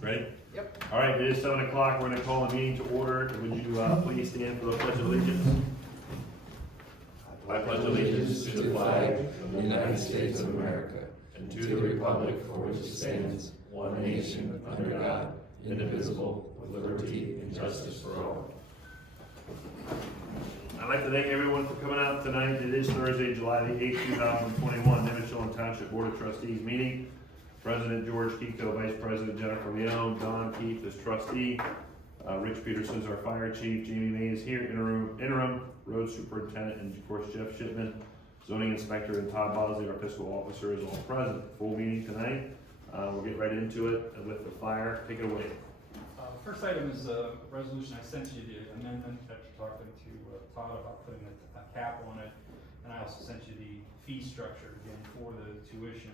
Ready? Yep. All right, it is 7 o'clock. We're gonna call the meeting to order. Would you please stand for the pledge of allegiance? I pledge allegiance to the flag of the United States of America and to the republic for which it stands, one nation, under God, indivisible, with liberty and justice for all. I'd like to thank everyone for coming out tonight. It is Thursday, July the 8th, 2021, Nimishillen Township Board of Trustees meeting. President George Kiko, Vice President Jennifer Leone, Don Keith is trustee, Rich Peterson is our fire chief, Jamie May is here, interim road superintendent, and of course Jeff Shipman, zoning inspector, and Todd Bosley, our fiscal officer, is all present. Full meeting tonight. We'll get right into it with the fire. Take it away. First item is a resolution I sent you, the amendment that you're talking to Todd about putting a cap on it. And I also sent you the fee structure again for the tuition.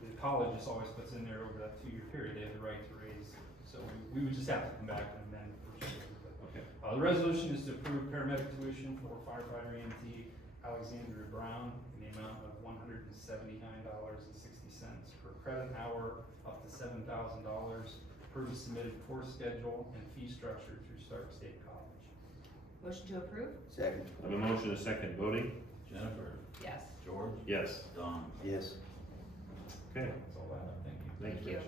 The college just always puts in there over that 2-year period, they have the right to raise. So we would just have to come back and amend the first year. Okay. The resolution is to approve paramedic tuition for firefighter EMT Alexandria Brown in the amount of $179.60 per credit hour, up to $7,000. Approve the submitted course schedule and fee structure through Stark State College. Motion to approve? Second. I have a motion, a second. Voting? Jennifer. Yes. George. Yes. Don. Yes. Okay. That's all I have, thank you. Thank you.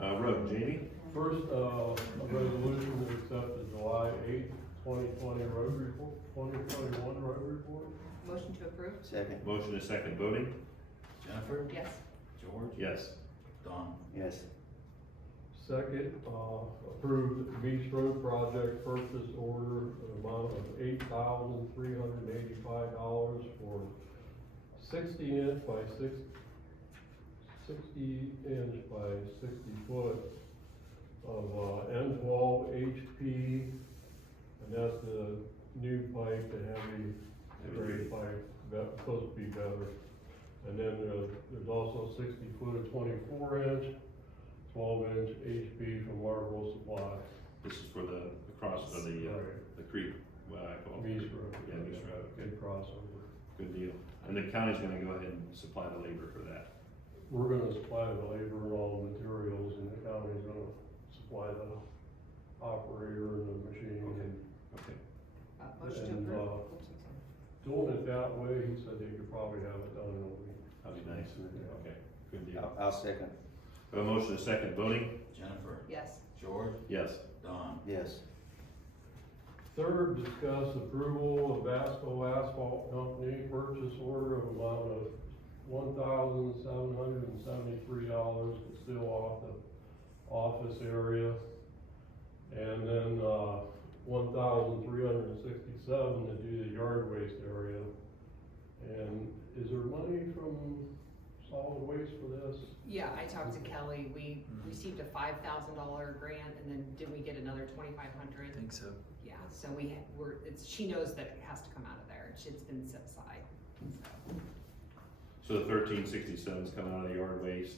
Thank Road, Jamie? First, a resolution to accept the July 8th, 2020 road report, 2021 road report. Motion to approve? Second. Motion, a second. Voting? Jennifer. Yes. George. Yes. Don. Yes. Second, approve the Beach Road project purchase order, an amount of $8,385 for 60-inch by 60 foot of N12 HP, and that's the new pipe, the heavy grade pipe, that's supposed to be better. And then there's also 60 foot of 24-inch, 12-inch HP from Marlboro Supply. This is for the cross of the creek. I call it. Beach Road. Yeah, Beach Road. Okay. Big crossover. Good deal. And the county's gonna go ahead and supply the labor for that. We're gonna supply the labor and all the materials, and the county's gonna supply the operator and the machine. Okay. Motion to And, approve? Oops, I'm sorry. Doing it that way, he said they could probably have it done in a week. That'd be nice. Okay. Good deal. I'll second. A motion, a second. Voting? Jennifer. Yes. George. Yes. Don. Yes. Third, discuss approval of Vasco Asphalt Company purchase order of amount of $1,773 to seal off the office area. And then, $1,367 to do the yard waste area. And is there money from solid waste for this? Yeah, I talked to Kelly, we received a $5,000 grant, and then did we get another $2,500? I think so. Yeah, so she knows that it has to come out of there, it's been set aside, So the 1367 is coming out of the yard waste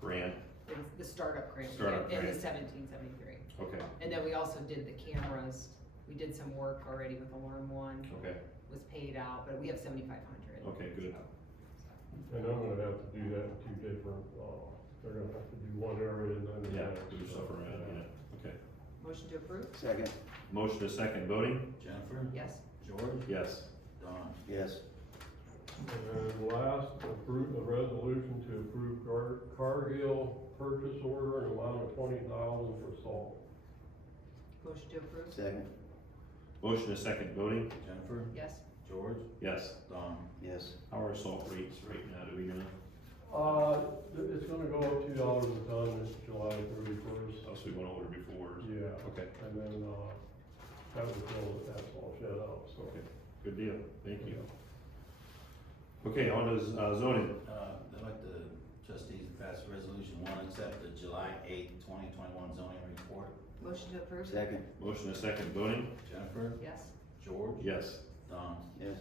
grant. It's the startup grant. Startup And the grant. 1773. Okay. And then we also did the cameras, we did some work already with Alarm One, Okay. was paid out, but we have 7,500. Okay, good. And I'm gonna have to do that in two different, they're gonna have to do one area and then. the Yeah, next. do stuff around, yeah. Okay. Motion to approve? Second. Motion, a second. Voting? Jennifer. Yes. George. Yes. Don. Yes. And last, approve a resolution to approve Cargill purchase order an amount of $20,000 for salt. Motion to approve? Second. Motion, a second. Voting? Jennifer. Yes. George. Yes. Don. Yes. How are salt rates right now? Do we know? It's gonna go up $2 a ton this July 31st. Oh, so we went over before. Yeah. Okay. And then, that will fill the asphalt shed up, so. Okay. Good deal. Thank you. Okay, on to zoning. I'd like the trustees to pass resolution 1, accept the July 8th, 2021 zoning report. Motion to approve? Second. Motion, a second. Voting? Jennifer. Yes. George. Yes. Don. Yes.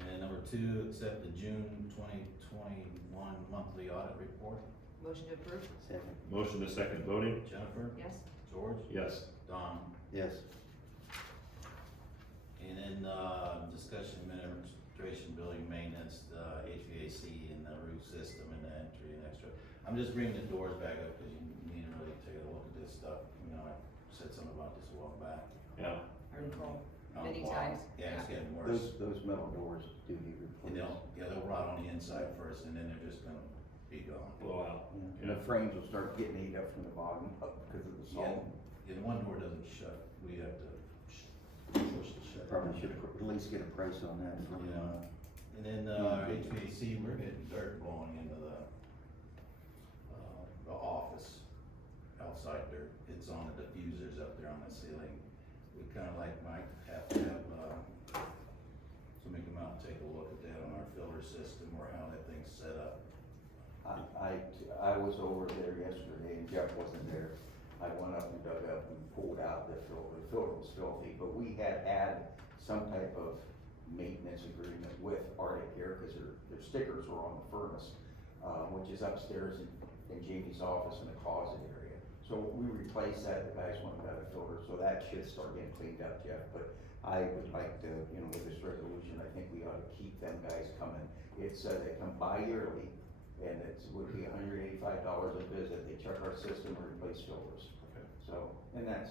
And number 2, accept the June 2021 monthly audit report. Motion to approve? Second. Motion, a second. Voting? Jennifer. Yes. George. Yes. Don. Yes. And then, discussion administration building maintenance, HVAC and the roof system and the entry and extra. I'm just bringing the doors back up because you need to really take a look at this stuff. You know, I said something about this a while back. Yeah. I recall. Oh, Many wow. times. Yeah, it's getting worse. Those metal doors do need And replaced. they'll rot on the inside first and then they're just gonna be gone. Blow out. Yeah. And the frames will start getting ate up from the bottom up because of the Yeah, salt. and one door doesn't shut. We have to push the shutter. Probably should at least get a price on that from, Yeah. And then, HVAC, we're getting dirt blowing into the office, outside dirt. It's on the diffusers up there on the ceiling. We kinda might have to have, somebody come out and take a look at that on our filter system or how that thing's set up. I was over there yesterday and Jeff wasn't there. I went up and dug up and pulled out the filter. The filter was filthy, but we had some type of maintenance agreement with Arctic Air because their stickers were on the furnace, which is upstairs in Jamie's office in the closet area. So we replaced that. The guys went and got a filter, so that should start getting cleaned up, Jeff. But I would like to, with this resolution, I think we ought to keep them guys coming. It's, they come bi-yearly, and it would be $185 a visit. They check our system and replace filters. Okay. So, and that's,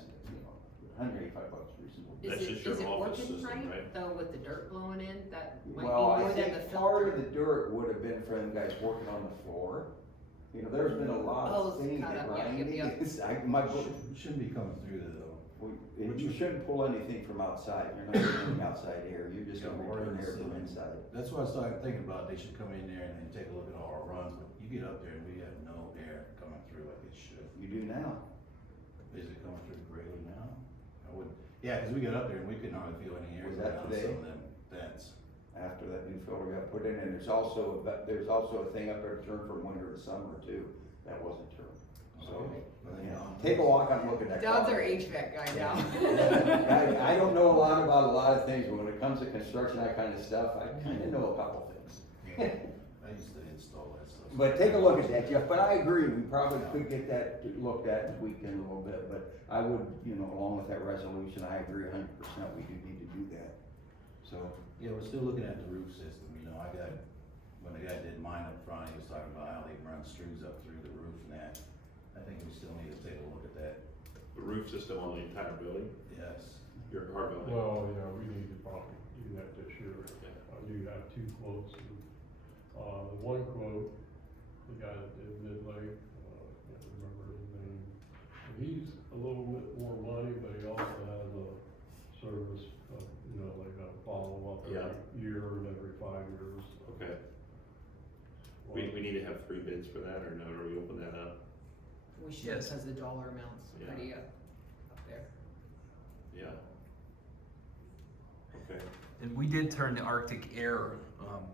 $185 reasonable. That's Is just your it office working system, right? though, with the dirt blowing in? That might be Well, more I than the think part of filter. the dirt would have been from guys working on the floor. There's been a lot Oh, of things cut that up, yeah, grinding. yep. My book, Shouldn't be coming through there though. you shouldn't pull anything from outside. You're not getting outside air. You're just gonna Yeah, or return in the air from ceiling. inside. That's what I started thinking about. They should come in there and take a look at all our runs, but you get up there and we have no air coming through like it should. You do now. Is it coming through regularly now? I would, yeah, cause we got up there and we couldn't hardly feel any air Was coming that out of today? some of them vents. After that new filter got put in, and there's also a thing up there to turn from winter to summer too. That wasn't true. So, take a walk and look at that. Doug's our closet. HVAC guy now. I don't know a lot about a lot of things, but when it comes to construction, that kind of stuff, I kind of know a couple things. I used to install that stuff. But take a look at that, Jeff, but I agree, we probably could get that looked at and tweaked in a little bit, but I would, along with that resolution, I agree 100%, we do need to do that. So, Yeah, we're still looking at the roof system, when the guy did mine up front, he was talking about how they run screws up through the roof and that. I think we still need to take a look at that. The roof system on the entire building, Yes. our building. Well, yeah, we need to probably do that this year. You have two quotes. The one quote, the guy that did Midlake, can't remember his name. He's a little bit more money, but he also has a service, they gotta follow up Yeah. every year and every 5 years. Okay. We need to have 3 bids for that, or no, or we open that up? We should, Yes. because the dollar amount's Yeah. pretty up there. Yeah. Okay. And we did turn the Arctic Air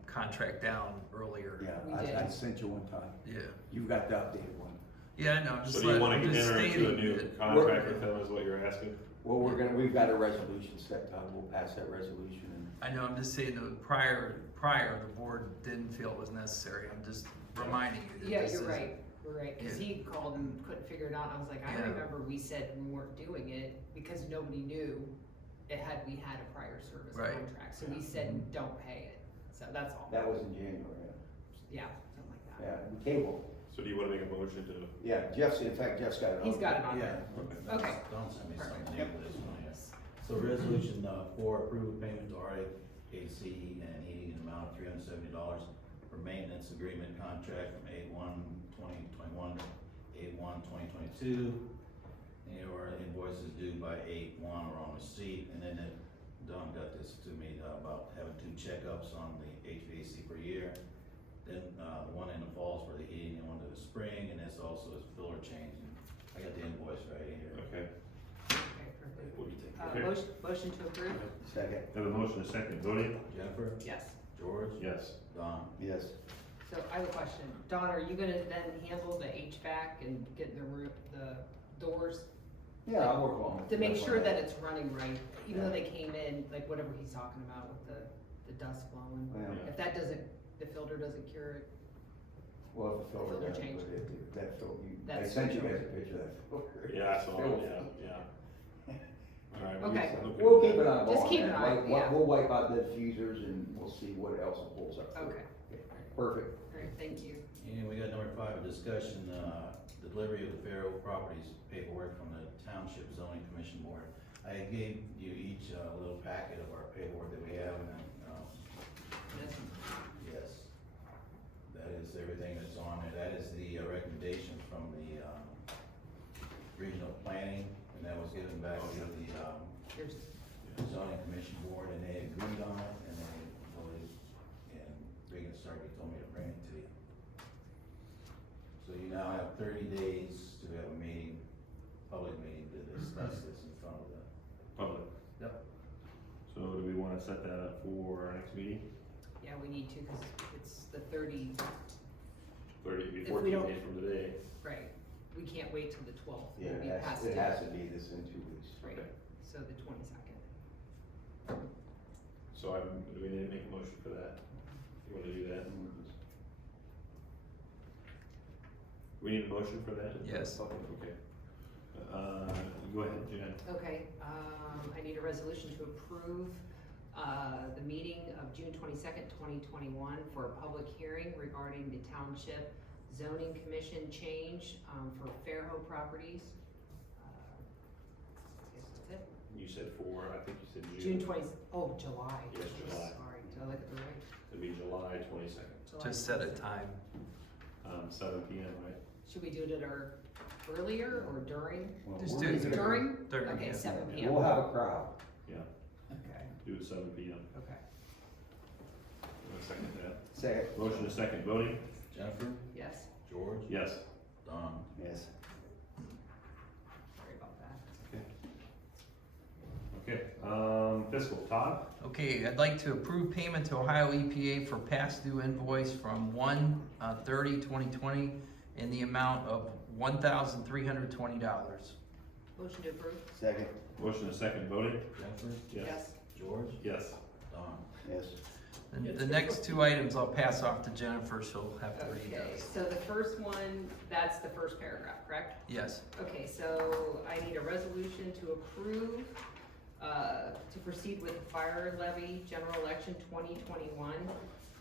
contract down earlier. yeah, We I did. sent you one time, Yeah, you've got the updated one. yeah, I know, So do you wanna I'm just enter into a stating new that- contract with them, is what you're asking? Well, we've got a resolution set, we'll pass that resolution and. I know, I'm just saying the prior, the board didn't feel it was necessary, I'm just reminding you that Yeah, this you're is- right, cause Yeah. he called and couldn't figure it out, and I was like, I Yeah. remember we said we weren't doing it because nobody knew we had a prior service Right. contract, so we said, don't pay it, so that's all. That was in January, Yeah, something like that. yeah, cable, So do you wanna make a motion to? yeah, Jeff's got it on. He's got it on Yeah. there. Okay. Don't send me Perfect. something new with this one, yes. So resolution, 4, approve payment to RAC and heating in the amount of $370 for maintenance agreement contract from 8/1/2021 to 8/1/2022. And our invoices due by 8/1 or on receipt, and then Don got this to me about having 2 checkups on the HVAC per year. Then, one in the falls for the heating and one in the spring, and this also is filler change. And I got the invoice right here. Okay. Okay, perfect. What do you think? Okay. Motion to approve? Second, Have a motion, a second, voting? Jennifer? Yes. George? Yes. Don? yes. So I have a question. Don, are you gonna then handle the HVAC and getting the doors? Yeah, I'll work along with To make Jeff on sure that it's running right, even though Yeah. they came in, like whatever he's talking about with the dust blowing. Yeah. If that doesn't, the filter doesn't cure it, Well, if the filter Filter doesn't, change. but that filter, I That's sent you for guys sure. a picture of that filter. Yeah, I saw it, Filthy. yeah. All right. Okay. We'll keep it on. Just keep an eye, yeah. We'll wipe out the diffusers and we'll see what else it pulls up. okay. Perfect. Alright, thank you. And we got number 5, a discussion, delivery of the Fairhope properties paperwork from the Township Zoning Commission Board. I gave you each a little packet of our paperwork that we have, and, Yes. yes, that is everything that's on it. That is the recommendation from the, regional planning, and that was given back to the, Here's, zoning commission board, and they agreed on it, and they voted, and Regan Starkey told me to bring it to you. So you now have 30 days to have a meeting, public meeting, to discuss this in front of the Public. Yep. So do we wanna set that up for our next meeting? yeah, we need to, cause it's the 30, 30, If before we 14 don't- days from today. right, we can't wait till the 12th. Yeah, We'll be past it has to be this in 2 weeks. Right, Okay. so the 22nd. So do we need to make a motion for that? You wanna do that? We need a motion for that? Yes. Okay. Go ahead, Jen. Okay, I need a resolution to approve, the meeting of June 22nd, 2021 for a public hearing regarding the Township Zoning Commission change, for Fairhope properties. I guess that's it. You said I think you said June June. 20, oh, July. Yes, July. Sorry, did I look at the right? It'd be July 22nd, July Just set a 22nd. time. 7 PM, right? Should we do it at our earlier or during? Well, Just we're do it gonna- During? During, Okay, yeah. 7 PM. We'll have a crowd. Yeah, Okay, do it 7 PM. okay. You wanna second that? Say it. Motion is second, voting? Jennifer, Yes, George, Yes. Don. Yes. sorry about that. Okay, fiscal, Todd? Okay, I'd like to approve payment to Ohio EPA for past due invoice from 1/30/2020 in the amount of $1,320. Motion to approve? Second. Motion is second, voting? Jennifer, Yes. George, Yes. Don. Yes. And the next two items I'll pass off to Jennifer, she'll have to read Okay, those. so the first one, that's the first paragraph, correct? Yes, Okay, so I need a resolution to approve, to proceed with the fire levy general election 2021.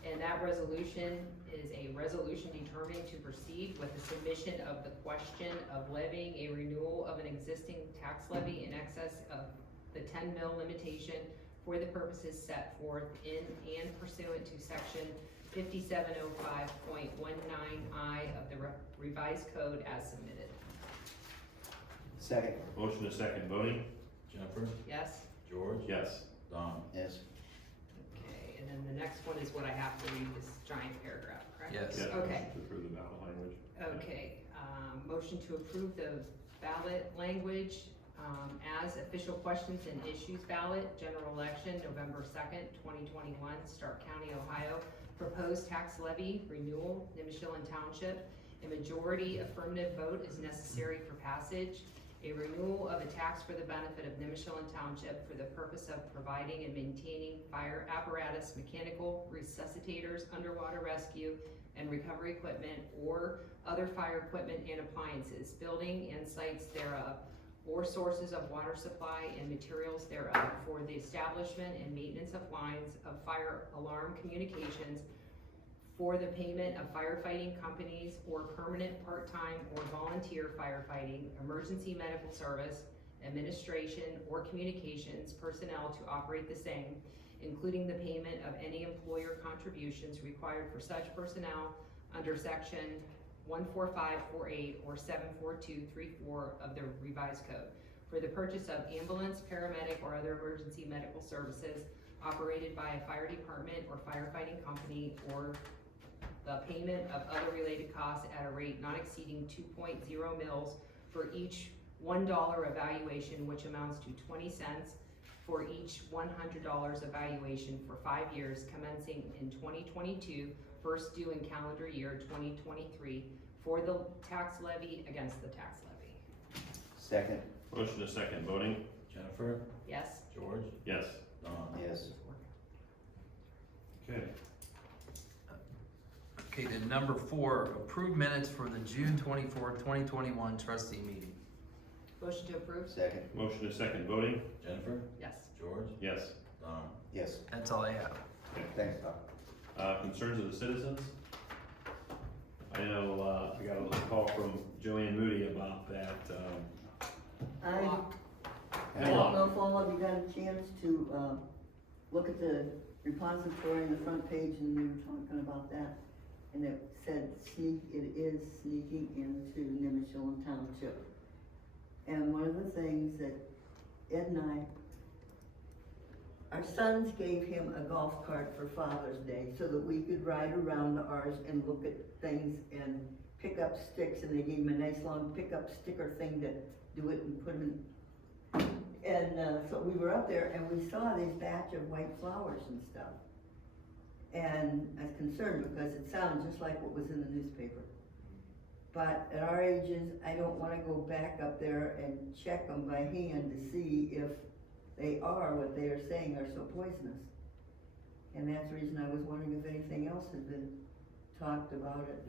And that resolution is a resolution determining to proceed with the submission of the question of levying a renewal of an existing tax levy in excess of the 10 mil limitation for the purposes set forth in and pursuant to section 5705.19I of the revised code as submitted. Second. Motion is second, voting? Jennifer, Yes? George, Yes. Don. Yes. Okay, and then the next one is what I have to read, this giant paragraph, correct? yes. Yeah, Okay. motion to approve the ballot language. Okay, motion to approve the ballot language, as official questions and issues ballot, general election, November 2nd, 2021, Stark County, Ohio. Proposed tax levy renewal, Nimishillen Township. A majority affirmative vote is necessary for passage. A renewal of a tax for the benefit of Nimishillen Township for the purpose of providing and maintaining fire apparatus, mechanical resuscitators, underwater rescue, and recovery equipment, or other fire equipment and appliances, building and sites thereof, or sources of water supply and materials thereof, for the establishment and maintenance of lines of fire alarm communications, for the payment of firefighting companies or permanent part-time or volunteer firefighting, emergency medical service, administration, or communications personnel to operate the same, including the payment of any employer contributions required for such personnel under section 14548 or 74234 of the revised code, for the purchase of ambulance, paramedic, or other emergency medical services operated by a fire department or firefighting company, or the payment of other related costs at a rate not exceeding 2.0 mils for each $1 evaluation, which amounts to 20 cents for each $100 evaluation for 5 years commencing in 2022, first due in calendar year 2023, for the tax levy against the tax levy. Second. Motion is second, voting? Jennifer, Yes? George, Yes. Don. Yes. Okay. Okay, to number 4, approve minutes for the June 24th, 2021 trustee meeting. Motion to approve? Second. Motion is second, voting? Jennifer, Yes. George, Yes. Don. Yes. That's all I have. Thanks, Todd. Concerns of the citizens? I know, I got a little call from Joanne Moody about that, I don't Hemlock. know if all of you got a chance to, look at the repository on the front page, and we were talking about that. And it said it is sneaking into Nimishillen Township. And one of the things that Ed and our sons gave him a golf cart for Father's Day so that we could ride around ours and look at things and pick up sticks, and they gave him a nice long pickup sticker thing to do it and put them in. And, so we were up there and we saw this batch of white flowers and stuff. And I was concerned because it sounded just like what was in the newspaper. But at our ages, I don't wanna go back up there and check them by hand to see if they are what they are saying are so poisonous. And that's the reason I was wondering if anything else had been talked about it.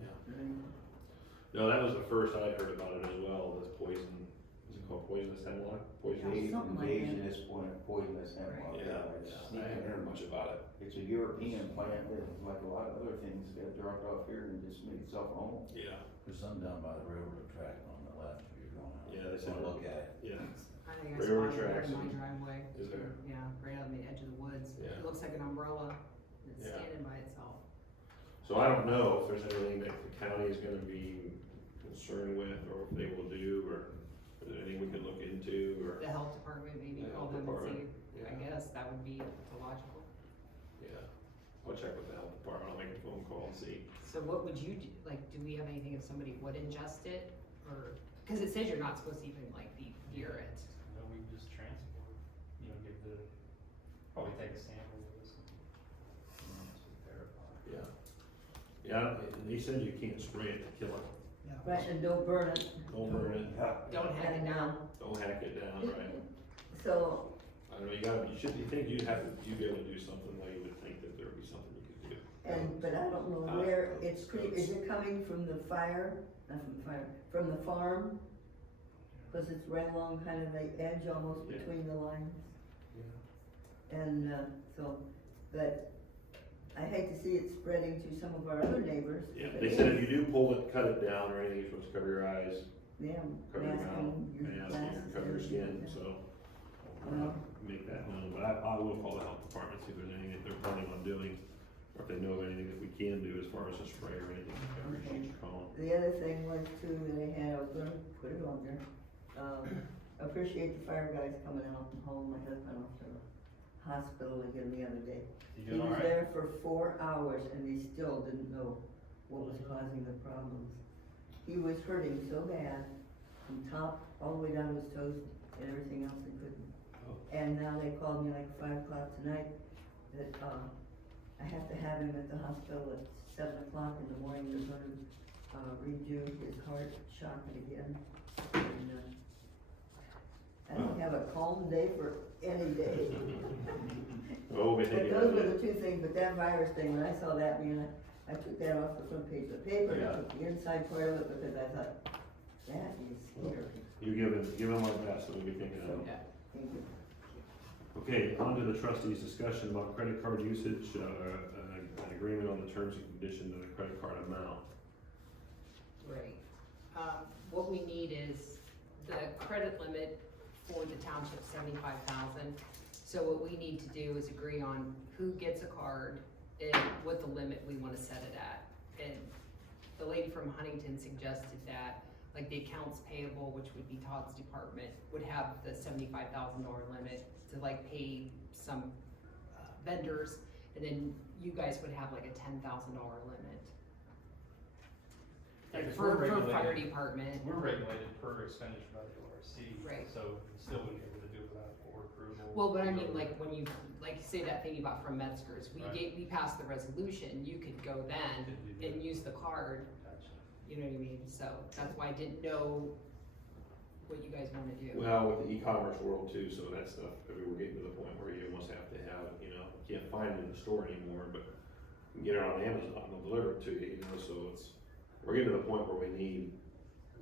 No, that was the first I heard about it as well, this poison, is it called poisonous hemlock? Poisonous? something like that. Invasion is poisonous hemlock. Yeah, It's I sneaking haven't heard in. much about it. It's a European plant that, like a lot of other things, got dropped off here and just made itself home. Yeah, There's some down by the railroad track on the left, if you're going out. Yeah, they said- Wanna look at it. yeah, I think I Railroad spotted it tracks in my and- driveway. is there? Yeah, right on the edge of the woods. Yeah. It looks like an umbrella, it's Yeah. standing by itself. So I don't know if there's anything that the county is gonna be concerned with, or if they will do, or is there anything we can look into, or, The health department, maybe The call health them and department, see, I yeah. guess that would be logical. yeah. I'll check with the health department, I'll make a phone call and see. So what would you do, like, do we have anything if somebody would ingest it, or, cause it says you're not supposed to even like be near it. You know, we can just transport, you know, give the, probably take a sample of this and verify. Yeah. Yeah, and he said you can't spray it to kill it, Right, and don't burn it. don't burn it, Don't hack it down. don't hack it down, right? So, I don't know, you think you'd be able to do something, like you would think that there would be something you could do. but I don't know where it's, is it coming from the fire, not from the fire, from the farm? Cause it's right along kind of the edge almost Yeah. between the lines. Yeah. And, so, but I hate to see it spreading to some of our other neighbors. Yeah, but they said if you do pull it, cut it down or anything, you're supposed to cover your eyes, Yeah, cover your mask mouth, and your mask, glasses and cover your and skin, everything. so. Well- Make that known, but I will call the health department, see if there's anything that they're planning on doing, or if they know of anything that we can do as far as a spray or anything. I appreciate your call. The other thing was too, that I had, I was gonna put it on there, appreciate the fire guys coming out and hauling my husband off to the hospital again the other day. You He doing all was right? there for 4 hours and they still didn't know what was causing the problems. He was hurting so bad, from top all the way down to his toes and everything else, he couldn't. Oh. And now they called me like 5 o'clock tonight, that, I have to have him at the hospital at 7 o'clock in the morning, they're gonna, redo his heart, shock it again. And, I don't have a calm day for any day. Oh, we But think those about were the it. two things, but that virus thing, when I saw that, man, I took that off the front page of the paper, Yeah. I took the inside part of it, because I thought, that is scary. You give him our best, so we'll be thinking of it. Yeah. Thank you. Okay, on to the trustees' discussion about credit card usage, an agreement on the terms and conditions of the credit card amount. Right. What we need is the credit limit for the township, 75,000. So what we need to do is agree on who gets a card and what the limit we wanna set it at. And the lady from Huntington suggested that, like the accounts payable, which would be Todd's department, would have the $75,000 limit to like pay some vendors, and then you guys would have like a $10,000 limit. Yeah, 'cause For we're fire regulated- department. We're regulated per expenditure by the ORC. Right. So we still wouldn't be able to do it without board approval. Well, but I mean, like, when you, like, say that thing about from Metzger's, Right. we passed the resolution, you could go then and use the card, Gotcha. you know what I mean? So, that's why I didn't know what you guys wanna do. Well, with the e-commerce world too, so that stuff, I mean, we're getting to the point where you almost have to have it, you know, you can't find it in the store anymore, but you can get it on Amazon, they'll deliver it to you, you know, so we're getting to the point where we need,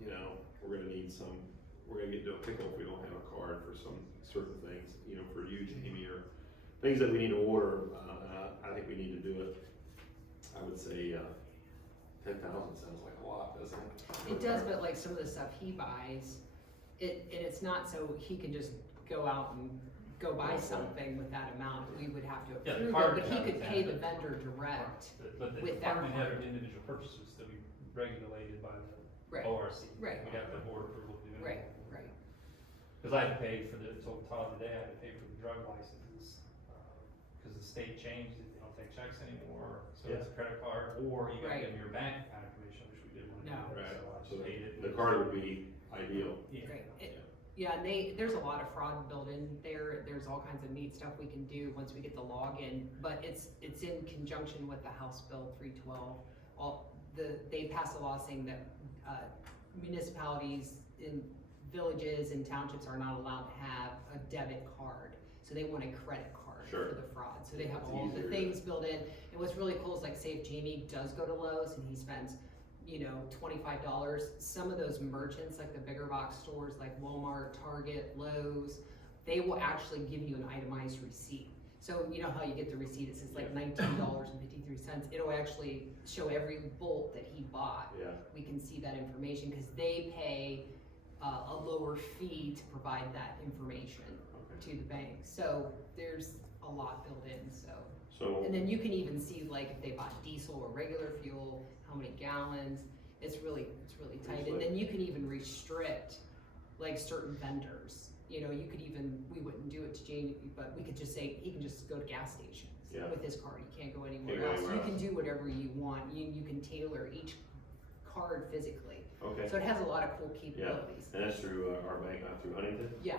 you know, we're gonna get into a pickle if we don't have a card for some certain things, you know, for you, Jamie, or things that we need to order, I think we need to do it. I would say, 10,000 sounds like a lot, doesn't it? It does, but like some of the stuff he buys, and it's not so he can just go out and go buy something with that amount, we would have to Yeah, the approve card it, but he would could have pay to- the vendor direct. But the with that department card. head or individual purchases to be regulated by the Right, ORC. right. We have the board approval to do it. right, right. Cause I had to pay for the, told Todd today, I had to pay for the drug licenses, cause the state changed it, they don't take checks anymore, so it's a credit card, or you gotta Right. give them your bank account information, which we didn't wanna No. do, Right, so I so just paid it. the card would be ideal. Yeah. Great. Yeah, and there's a lot of fraud built in there, there's all kinds of neat stuff we can do once we get the login, but it's in conjunction with the House Bill 312. They passed a law saying that, municipalities in villages and townships are not allowed to have a debit card, so they want a credit card Sure. for the fraud, so they have It's all the easier to- things built in, and what's really cool is like, say if Jamie does go to Lowe's and he spends, $25, some of those merchants, like the bigger box stores like Walmart, Target, Lowe's, they will actually give you an itemized receipt. So you know how you get the receipt, it says like $19.53, it'll actually show every bolt that he bought. Yeah, We can see that information, because they pay a lower fee to provide that information okay. to the bank, so there's a lot built in, so. So, And then you can even see like if they bought diesel or regular fuel, how many gallons, it's really tight. And then you can even restrict like certain vendors. You could even, we wouldn't do it to Jamie, but we could just say, he can just go to gas stations Yeah. with his card, he can't go anywhere Can't go else. anywhere You else. can do whatever you want, you can tailor each card physically. okay, So it has a lot of cool capabilities. and that's through our bank, not through Huntington? Yeah,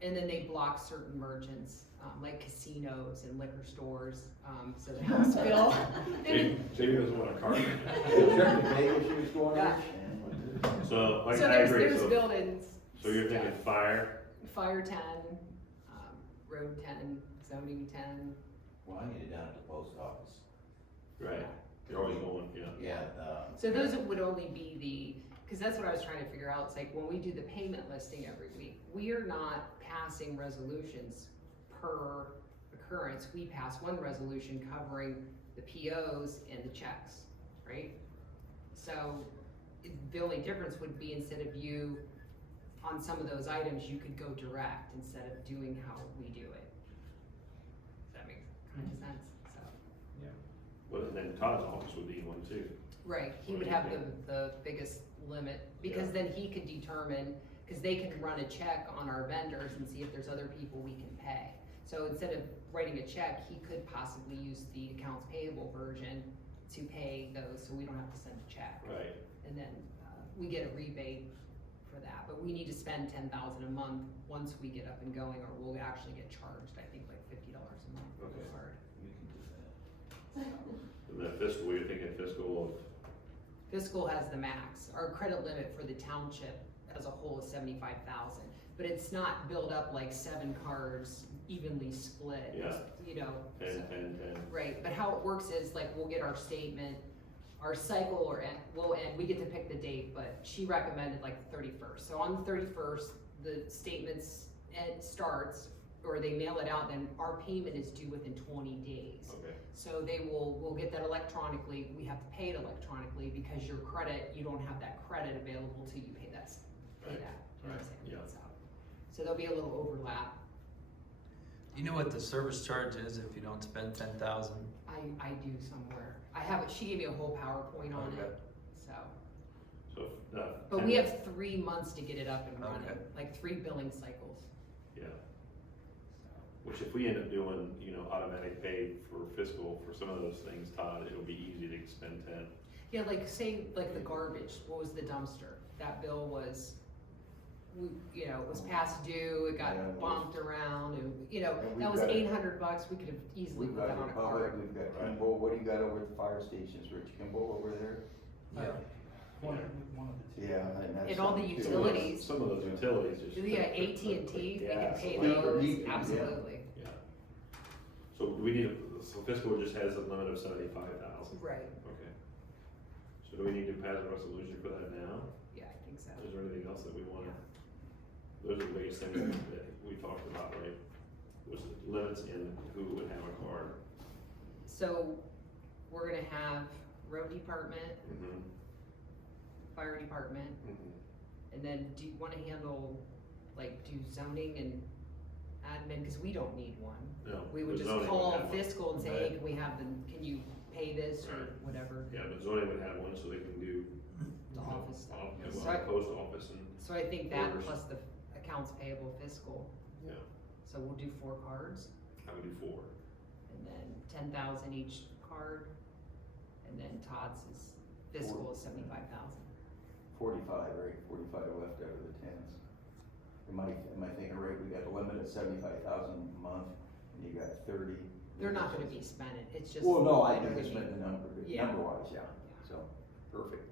and then they block certain merchants, like casinos and liquor stores, so the House Bill. Jamie doesn't want a card. Check the Vegas she was going Yeah. on. So, like, So I agree, there's so, buildings. so you're thinking fire, Fire 10, road 10, zoning 10. Well, I need it down at the post office. right, you're always going, yeah. Yeah, So those would only be because that's what I was trying to figure out, it's like when we do the payment listing every week, we are not passing resolutions per occurrence, we pass one resolution covering the POs and the checks, right? So the only difference would be instead of you, on some of those items, you could go direct instead of doing how we do it. Does that make kind of sense? So, Well, and then Todd's office would be one too. right, he would have the biggest limit, because then he could determine, because they can run a check on our vendors and see if there's other people we can pay. So instead of writing a check, he could possibly use the accounts payable version to pay those, so we don't have to send a check. Right, And then, we get a rebate for that, but we need to spend $10,000 a month once we get up and going, or we'll actually get charged, I think, like $50 a month for the Okay. card. we can do that. and that fiscal, you're thinking fiscal Fiscal has the max. Our credit limit for the township as a whole is 75,000, but it's not built up like 7 cards evenly split. Yeah. You know, of 10, 10, 10, right, but how it works is like we'll get our statement, our cycle will end, we get to pick the date, but she recommended like the 31st. So on the 31st, the statements starts, or they mail it out, then our payment is due within 20 days. okay, So we'll get that electronically, we have to pay it electronically because your credit, you don't have that credit available till you pay that. Right, You know what I'm right, saying? yeah. So there'll be a little overlap. You know what the service charge is if you don't spend 10,000? I do somewhere. I have it, she gave me a whole PowerPoint on Okay. it, so. so, But we have 3 months to get it up and running, Okay. like 3 billing cycles. yeah, which if we end up doing, automatic pay for fiscal for some of those things, Todd, it'll be easy to spend 10. Yeah, like say, like the garbage, what was the dumpster? That bill was, it was past due, it got Yeah, it was. bumped around, and, And we've that was got it. $800, we could have easily We've put got that on a Republic, card. we've got Right. Kimball, what do you got over at the fire stations, Rich? Kimball over there? Yeah. One of the two. Yeah, and that's. And all the something too. utilities. Some of those utilities just. Yeah, AT&T, we Yeah, can pay so- those, Yeah. absolutely. Yeah. So we need, so fiscal just has a limit of 75,000. Right, Okay. So do we need to pass a resolution for that now? yeah, I think so. Is there anything else that we want to, those are the biggest things that we talked about, right? Was the limits in who would have a card. So we're gonna have road department, Mm-hmm, fire department, mm-hmm. and then do you wanna handle, like, do zoning and admin, cause we don't need one. No. We would the just zoning call have one. fiscal and say, hey, can we have can you pay this or Right. whatever, Yeah, but zoning would have one, so they can do. the office stuff. Well, So I- the post office and, So I think that Orders. plus the accounts payable fiscal, yeah, so we'll do 4 cards, I would do 4. and then 10,000 each card, and then Todd's is fiscal is 75,000. 45, right, 45 left out of the tens. Am I thinking right, we got a limit of 75,000 a month, and you got 30. They're not gonna be spending, it's just. Well, no, I they're think it's gonna been the number, Yeah. number wise, yeah, so, perfect. be-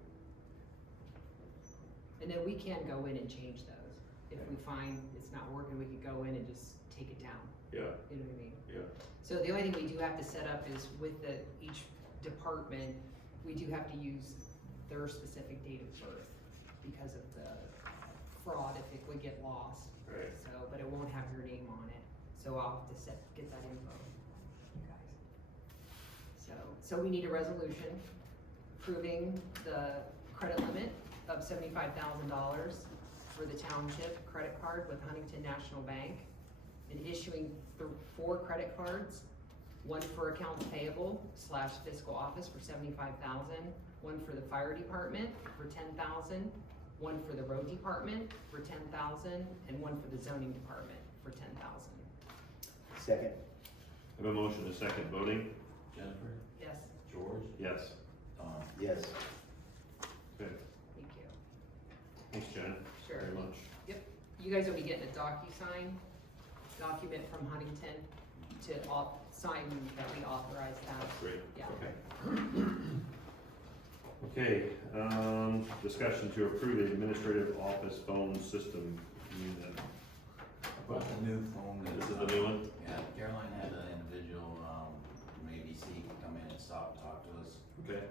And then we can go in and change those, if we find it's not working, we could go in and just take it down, Yeah, you know what I mean? yeah, So the only thing we do have to set up is with each department, we do have to use their specific date of birth because of the fraud if it would get lost. right. So, but it won't have your name on it, so I'll have to get that info, you guys. So we need a resolution approving the credit limit of $75,000 for the township credit card with Huntington National Bank, and issuing 4 credit cards, one for accounts payable / fiscal office for 75,000, one for the fire department for 10,000, one for the road department for 10,000, and one for the zoning department for 10,000. Second. Have a motion, a second, voting? Jennifer, Yes, George, Yes. Don. Yes. Good, thank you. thanks, Jen. Sure. Very much. Yep, you guys will be getting a DocuSign document from Huntington to sign that we authorize that. That's great. Yeah. Okay. Okay, discussion to approve the administrative office phone system unit. About the new phone. This is the new one? Yeah, Caroline had an individual, from ABC come in and talk to us, Okay,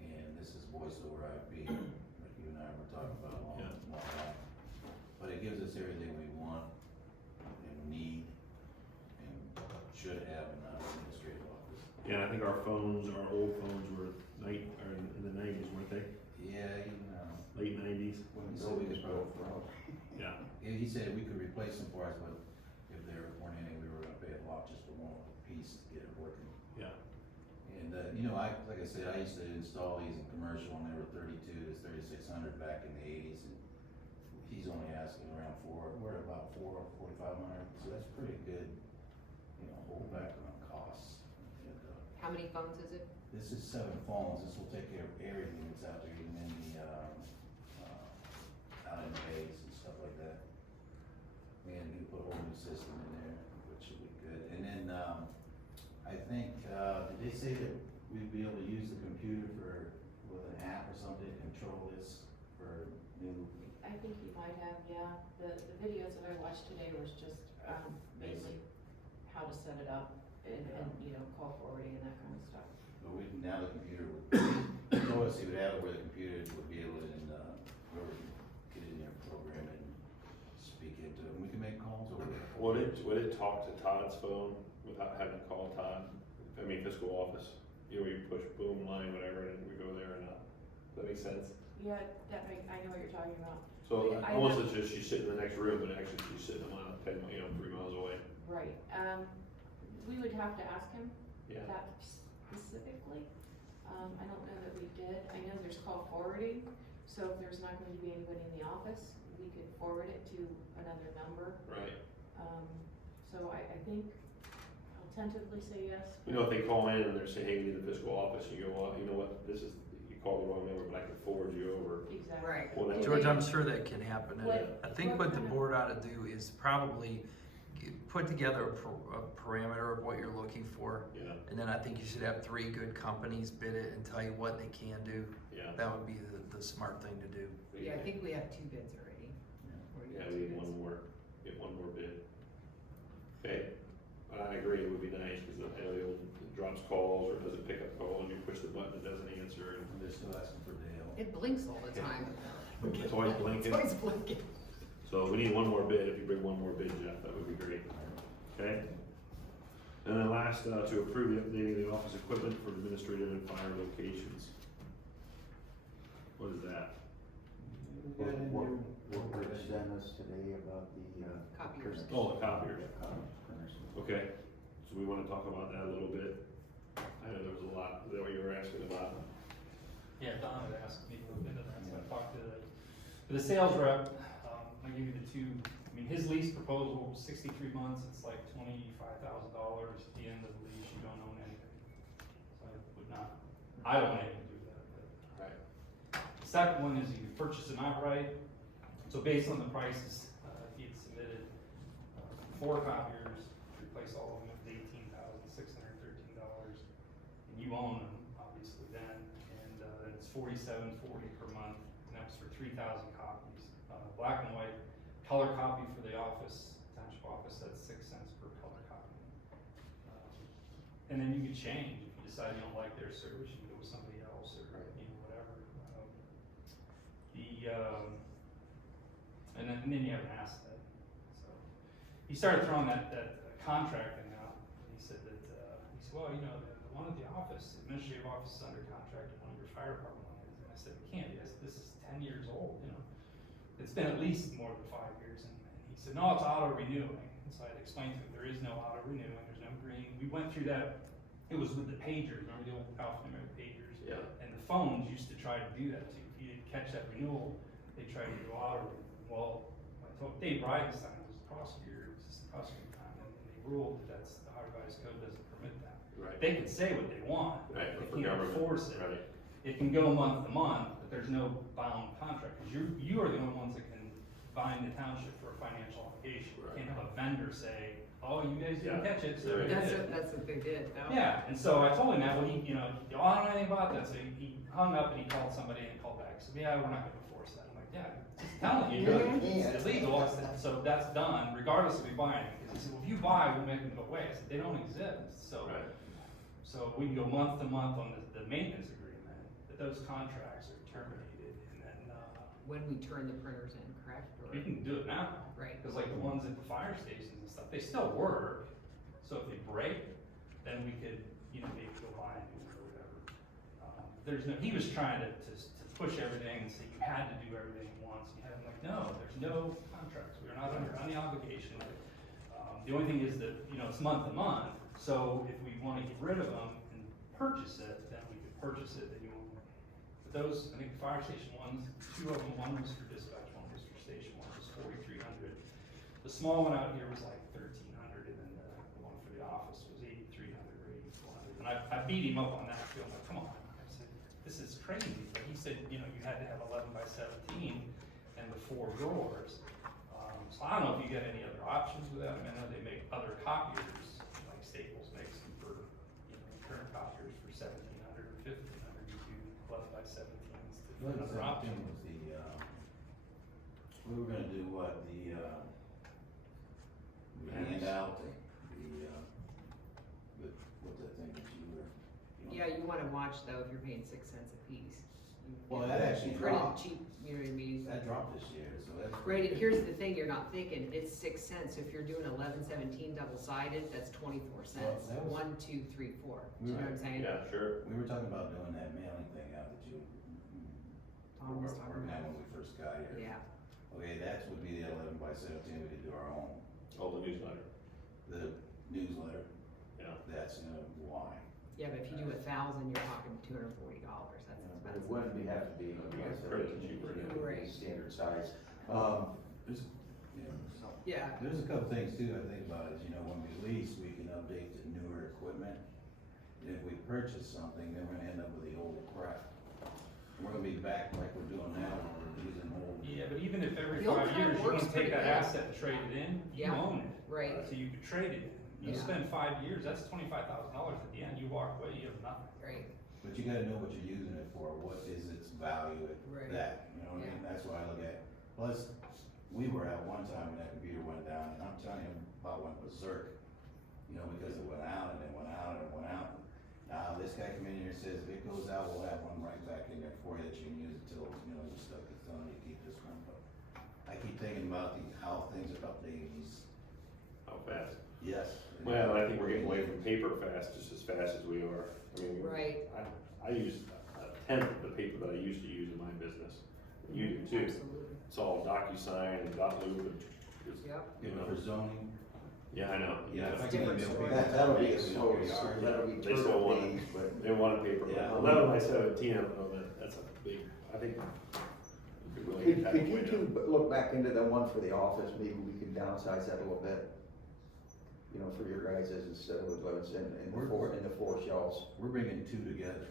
and this is voice over IP, like you and I were talking about a while back. But it gives us everything we want and need and should have in our administrative office. yeah, I think our old phones were in the 90s, weren't they? Yeah, even, Late 90s? when he said we could Buildings probably, broke. Yeah, he said we could replace them for us, but if there weren't any, we were gonna pay a lot just for one piece to get it working. yeah, And, like I said, I used to install these in commercial when they were 32 to 3600 back in the 80s, and he's only asking around we're at about 4,500, so that's pretty good, hold back on costs. And, How many phones is it? this is 7 phones, this will take care of everything that's out there, even in the, out in the base and stuff like that. And we can put a whole new system in there, which should be good. And then, I think, did they say that we'd be able to use the computer with an app or something to control this for new? I think you might have, yeah. The videos that I watched today was just, basically how to set it up and, call forwarding and that kind of stuff. But now the computer would, told us he would have it where the computer would be able to, where we can get in there, program it, and speak into it, and we can make calls over there. would it talk to Todd's phone without having to call Todd? I mean, fiscal office, you push boom line, whatever, and we go there or not, does that make sense? Yeah, I know what you're talking about. So I almost have- it's just she's sitting in the next room, but actually she's sitting a mile, 3 miles away. Right, we would have to ask him Yeah, that specifically. I don't know that we did. I know there's call forwarding, so if there's not going to be anybody in the office, we could forward it to another number. right. So I think I'll tentatively say yes. If they call in and they're saying, hey, we need the fiscal office, you go, well, you know what, you called the wrong number, but I can forward you over. Exactly. Right. Well, that- George, I'm sure that can happen. What- I think what the what kind of- board ought to do is probably put together a parameter of what you're looking for. Yeah, And then I think you should have 3 good companies bid it and tell you what they can do. yeah. That would be the smart thing to do. Yeah, I think we have 2 bids already. Yeah, we need one more, get one more bid. Okay, but I agree, it would be nice, because I know it drops calls or doesn't pick up calls, you push the button, it doesn't answer, and They're still asking for Dale. It blinks all the time. it's always blinking. It's always blinking. So we need one more bid, if you bring one more bid, Jeff, that would be great, okay? And then last, to approve the updating of the office equipment for administrative and fire locations. What is that? What Rick sent us today about the, Copiers. printers. Oh, the copiers. Yeah, printers. Okay, so we wanna talk about that a little bit. I know there was a lot, is that what you were asking about? Yeah, Don had asked me a little bit of that, so I talked to the sales rep, I gave you the two, I mean, his lease proposal was 63 months, it's like $25,000, at the end of the lease, you don't own anything. So I don't want anything to do with that, but. Right. The second one is you can purchase them outright, so based on the prices, he had submitted, 4 copiers, replace all of them with $18,613, and you own them, obviously then, and then it's $47.40 per month, and that's for 3,000 copies. Black and white, color copy for the office, township office, that's 6 cents per color copy. And then you can change, if you decide you don't like their service, you can go with somebody else, or, you know, whatever. And then you have an asset, so. He started throwing that contract thing out, and he said, well, you know, the one at the office, the administrative office is under contract to one of your fire department lines. And I said, it can't be, this is 10 years old, you know. It's been at least more than 5 years, and he said, no, it's auto renewing. And so I had explained to him, there is no auto renewing, there's no green. We went through that, it was with the pagers, remember the old alphanumeric pagers? Yeah. And the phones used to try to do that too. If you didn't catch that renewal, they tried to do auto renewing. Well, I told Dave Bridenstine was the prosecutor, assistant prosecutor at the time, and they ruled that the Ohio Revised Code doesn't permit that. Right. They can say what they want, Right, they but for can't government, enforce it. right. It can go month to month, but there's no bound contract, because you are the only ones that can bind the township for a financial obligation. You Right. can't have a vendor say, oh, you guys didn't Yeah. catch it, so Right. we did. That's what they did, though. Yeah, and so I told him that, well, you know, you don't know anything about that, so he hung up and he called somebody and called back, said, yeah, we're not gonna enforce that. I'm like, yeah, just telling you, it's illegal. I said, so that's done, regardless of you buying it. Because he said, well, if you buy, we'll make them go away. I said, they don't exist, so. Right. So we can go month to month on the maintenance agreement, but those contracts are terminated, and then, When we turn the printers in, correct? Or- you can do it now. Right. Because like the ones at the fire stations and stuff, they still work, so if they break, then we could, you know, maybe go buy a new one or whatever. There's no, he was trying to push everything and say you had to do everything at once, you had, I'm like, no, there's no contracts, we're not under any obligation. The only thing is that, you know, it's month to month, so if we wanna get rid of them and purchase it, then we could purchase it, then you own them. But those, I think the fire station ones, 2 of them, one was for dispatch, one was for station, one was 4,300. The small one out here was like 1,300, and then the one for the office was 8,300 or 8,400. And I beat him up on that, I feel like, come on, I said, this is crazy, but he said, you know, you had to have 11 by 17 and the 4 drawers. So I don't know if you got any other options with that. I mean, I know they make other copiers, like Staples makes them for, you know, current copiers for 1,700 or 1,500. You do 11 by 17s to What another option. was we were gonna do what, we hand out what's that thing that you were? Yeah, you wanna watch though, if you're paying 6 cents a piece. Well, that actually Print it dropped. cheap, you know what I mean? That dropped this year, so that's. Right, and here's the thing, you're not thinking, it's 6 cents, if you're doing 11/17 double-sided, that's 24 cents. that was- 1, 2, 3, 4, do you know what I'm saying? Yeah, sure. We were talking about doing that mailing thing out that you Tom was were talking working on about, when we first got here. yeah, Okay, that would be the 11 by 17, we could do our own, Oh, the newsletter. the newsletter, Yeah. that's, why. yeah, but if you do 1,000, you're talking $240, that's But it expensive. wouldn't have to be, Yeah, pretty cheaper. it would be standard size. There's, Yeah, there's a couple things too, I think about is, when we lease, we can update to newer equipment. And if we purchase something, then we're gonna end up with the old crap. We're gonna be back like we're doing now, where we're using old. Yeah, but even if every The old 5 crap years you works can take pretty that good. asset and trade it in, you Yeah. own it. right, So you could trade it in. You Yeah. spend 5 years, that's $25,000 at the end. You walk away, you have nothing. right, But you gotta know what you're using it for, what is its value Right. at that, you know what I mean? Yeah. That's what I look at. Plus, we were at one time when that computer went down, and I'm telling you, about went berserk, because it went out and it went out and it went out. Now, this guy come in here and says, if it goes out, we'll have one right back in there for you that you can use it till, your stuff gets done, you keep this one, but I keep thinking about how things are updating these, How fast? yes. Well, I think we're getting away from paper fast, just as fast as we are. I mean, right. I use tenth of the paper that I used to use in my business. You do too. Absolutely. It's all DocuSign and .loop and, it's, Yep. you know. For zoning, Yeah, I know. yeah, if I It's can different email story. people. That'll be a you know, slow, your yard, that'll be They still turtle want it. days, but. They want a paper. Yeah. 11 by 17, I don't know that's a big, I think you could really get that Could you way down. two look back into the one for the office, maybe we can downsize that a little bit? You know, for your guys' instead of what's in the four shelves. We're bringing two together.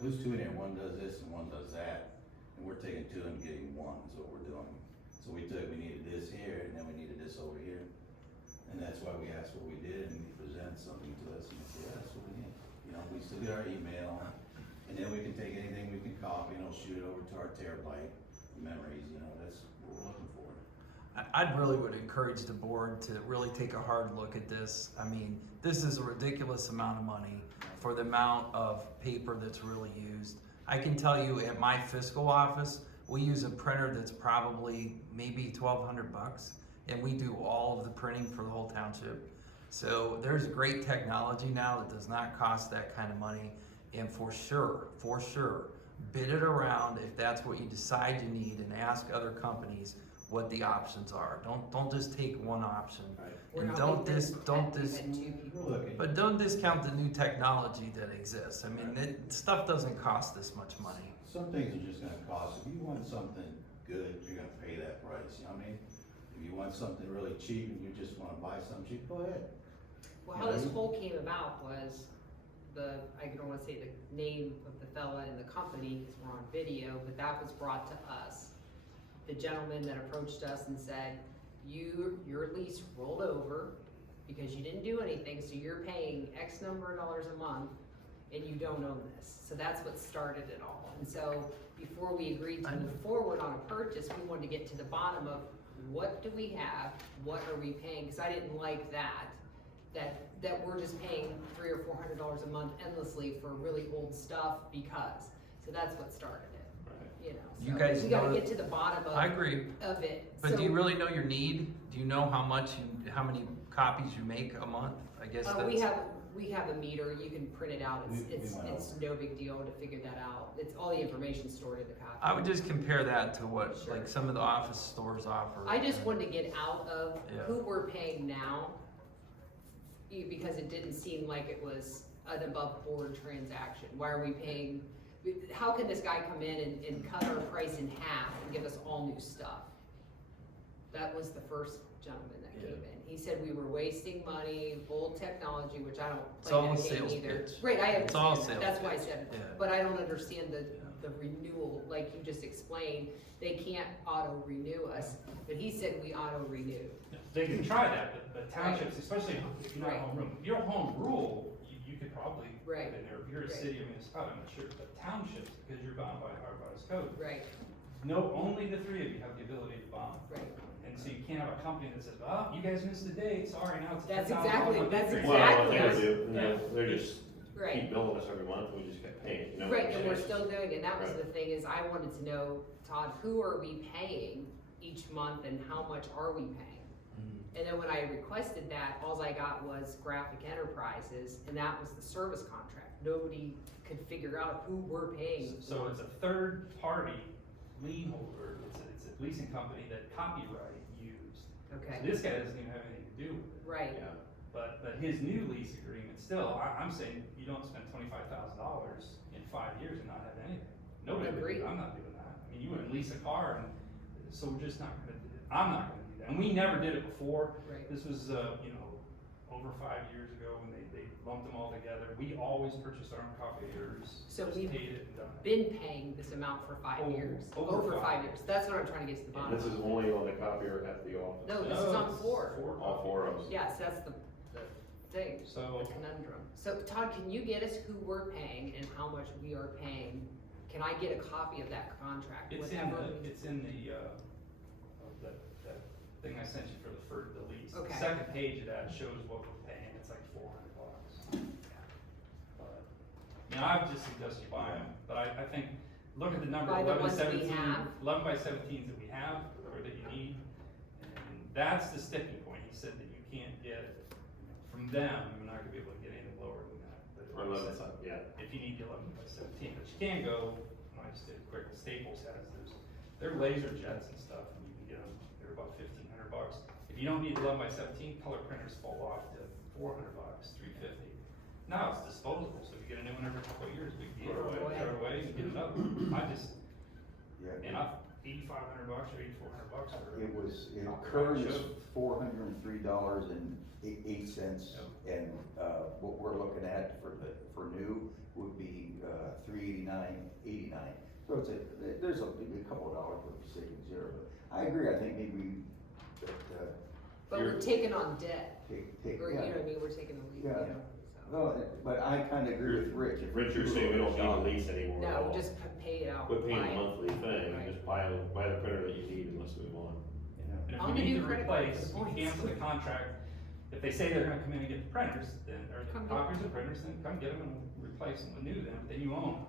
Those two in there, one does this and one does that, and we're taking two and getting one is what we're doing. So we needed this here, and then we needed this over here, and that's why we asked what we did, and he presented something to us, and we said, yeah, that's what we need. You know, we still get our email, and then we can take anything we can copy, and it'll shoot it over to our terabyte memories, you know, that's what we're looking for. I'd really would encourage the board to really take a hard look at this. I mean, this is a ridiculous amount of money for the amount of paper that's really used. I can tell you at my fiscal office, we use a printer that's probably maybe $1,200, and we do all of the printing for the whole township. So there's great technology now that does not cost that kind of money, and for sure, bid it around if that's what you decide you need, and ask other companies what the options are. Don't just take one option. We're And not don't making dis, this- don't we've dis, had two people. We're looking. but don't discount the new technology that exists. I mean, stuff doesn't cost this much money. Some things are just gonna cost, if you want something good, you're gonna pay that price, you know what I mean? If you want something really cheap and you just wanna buy something cheap, go ahead. Well, how this whole came about was I don't wanna say the name of the fella in the company, cause we're on video, but that was brought to us. The gentleman that approached us and said, your lease rolled over because you didn't do anything, so you're paying X number of dollars a month and you don't own this. So that's what started it all. And so before we agreed to move forward on a purchase, we wanted to get to the bottom of what do we have, what are we paying? Cause I didn't like that we're just paying $300 or $400 a month endlessly for really old stuff because. So that's what started it, you know. You So guys we gotta know- get to the bottom I agree, of it. but So, do you really know your need? Do you know how many copies you make a month? I guess that's. we have a meter, you can print it out, We went it's no big deal to figure that out. It's all the information stored in the copy. I would just compare that to what, Sure. like, some of the office stores offer. I just wanted to get out of Yeah. who we're paying now, because it didn't seem like it was an above board transaction. Why are we paying, how can this guy come in and cut our price in half and give us all new stuff? That was the first gentleman that came in. He said we were wasting money, old technology, which I don't It's all play a that game sales either. pitch. Right, I It's all understand that, sales that's why I pitch. said, Yeah. but I don't understand the renewal, like you just explained, they can't auto renew us, but he said we auto renew. They can try that, but townships, especially if you're not Right. home rule, if you're home rule, you could probably put Right. in there, if you're a Right. city or municipality, I'm not sure, but townships, because you're bound by Arvada's code. Right, No, only the three of you have the ability to bond. right. And so you can't have a company that says, oh, you guys missed the date, sorry, now it's That's $10,000 exactly- that's increase." Well, I exactly. think they do, Yeah. they're just Right. keep billing us every month, we just kept paying, you know. Right, and we're still doing, and that was Right. the thing, is I wanted to know, Todd, who are we paying each month and how much are we paying? Mhm. And then when I requested that, all I got was Graphic Enterprises, and that was the service contract. Nobody could figure out who we're paying. So it's a third-party lien holder, it's a leasing company that copyright used. Okay, This guy doesn't even have anything to do with it. right, Yeah, But his new lease agreement, still, I'm saying you don't spend $25,000 in 5 years and not have anything. Nobody would, Agreed. I'm not doing that. I mean, you wouldn't lease a car, and so we're just not gonna do it. I'm not gonna do that. And we never did it before. right. This was, over 5 years ago when they lumped them all together. We always purchased our own copiers. So just we've paid it and done it. Been paying this amount for 5 years, Over over 5 5 years. That's what I'm trying to get to the and bottom this is of. only on the copier at the office. No, this is on it's 4. All four of us. Yes, that's the thing. So, The conundrum. So Todd, can you get us who we're paying and how much we are paying? Can I get a copy of that contract? it's in Whatever. that thing I sent you for the lease. Okay. The second page of that shows what we're paying, it's like $400. But, I've just suggested you buy them, but I think, look at the number, Buy the 11 ones we 17, have? 11 by 17s that we have, or that you need. And that's the sticking point, he said that you can't get, from them, you're not gonna be able to get anything lower than that. But Or 11, yeah. If you need the 11x17, but you can go, I just did quick, Staples has those, they're laser jets and stuff, and you can get them, they're about $1,500. If you don't need 11x17, color printers fall off to $400, $350. Now it's disposable, so if you get a new one every couple of years, big deal, Throw it away. throw it away, you get another one. I just, Yeah. and $8,500 or $8,400 for It was, it Not the current right is show. $403.08, and, what we're looking at for new would be, $389.89. So it's there's a couple of dollars worth of savings there, but I agree, I think maybe, But we're taking on debt, take, or, you know yeah. what I mean, we're taking a lease, you Yeah. know, so. No, but I kinda agree with Rich. If Rich, you're saying we don't need a lease anymore at No, all. just pay it out. Quit paying buy a it. monthly thing, Right. just buy the printer that you need and let's move on. And if On we the need new to credit card replace, for we points. cancel the contract. If they say they're gonna come in and get the printers, then, or the Come get copiers and printers, then come get them and replace them with new then you own them.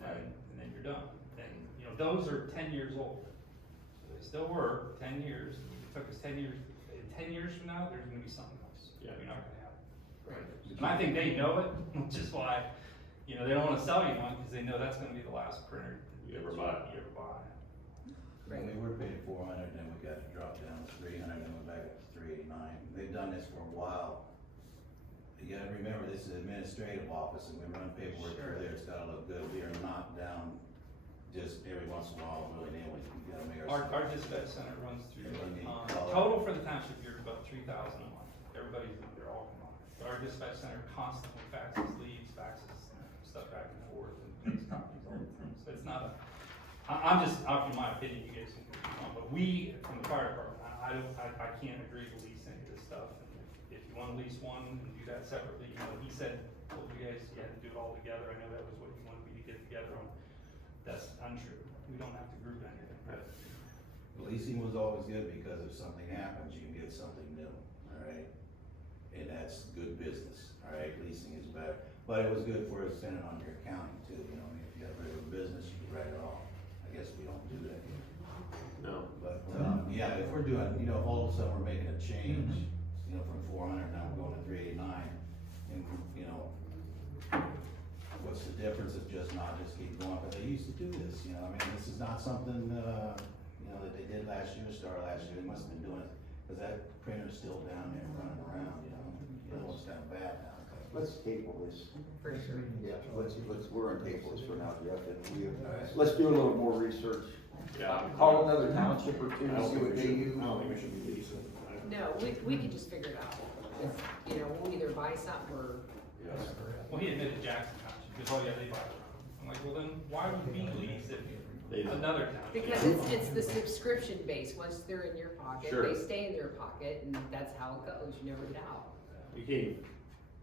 And then you're done. And, you know, those are 10 years old. So they still work 10 years. It took us 10 years. In 10 years from now, there's gonna be something else. Yeah. You're not gonna have it. Right. And I think they know it, which is why, you know, they don't wanna sell you one, cause they know that's gonna be the last printer You ever buy. you ever buy. When we were paying 400, then we got it dropped down to 300, then went back up to 389. They've done this for a while. You gotta remember, this is an administrative office and we run paperwork Sure. through there, it's gotta look good. We are not down just every once in a while, willy-nilly. We gotta make Our dispatch center runs through, Yeah. total for the township, you're about 3,000 a month. Everybody's, they're all combined. But our dispatch center constantly faxes leads, faxes stuff back and forth and makes copies all the time. So it's not a, I'm just offering my opinion, you guys can do what you want, but we, from the fire department, I can't agree to lease any of this stuff. And if you wanna lease one and do that separately, you know, he said, well, you guys, you had to do it all together. I know that was what you wanted me to get together on. That's untrue. We don't have to group anything. Leasing was always good because if something happens, you can get something new, all right? And that's good business, all right? Leasing is better, but it was good for us sending on your accounting too, you know, if you have regular business, you can write it off. I guess we don't do that here. No. But, yeah, if we're doing, you know, all of a sudden we're making a change, you know, from 400, now we're going to 389, and, you know, what's the difference if just not just keep going, but they used to do this, you know, I mean, this is not something, you know, that they did last year, started last year, they must have been doing it, cause that printer's still down there running around, you know, it's kinda bad now. Let's table this. For sure. Yeah, we're on table this for now, Jeff, and let's do a little more research. Yeah. Call another township or two I to don't see think what we they should, use. I don't think we should be leasing. No, we could just figure it out. If, you know, we'll either buy something or, Yes. Well, he admitted Jackson Township, because, oh yeah, they buy it. I'm like, well then, why would we lease if They don't. another township? because it's the subscription base, once they're in your pocket, Sure. they stay in their pocket, and that's how it goes, you never know. You can't,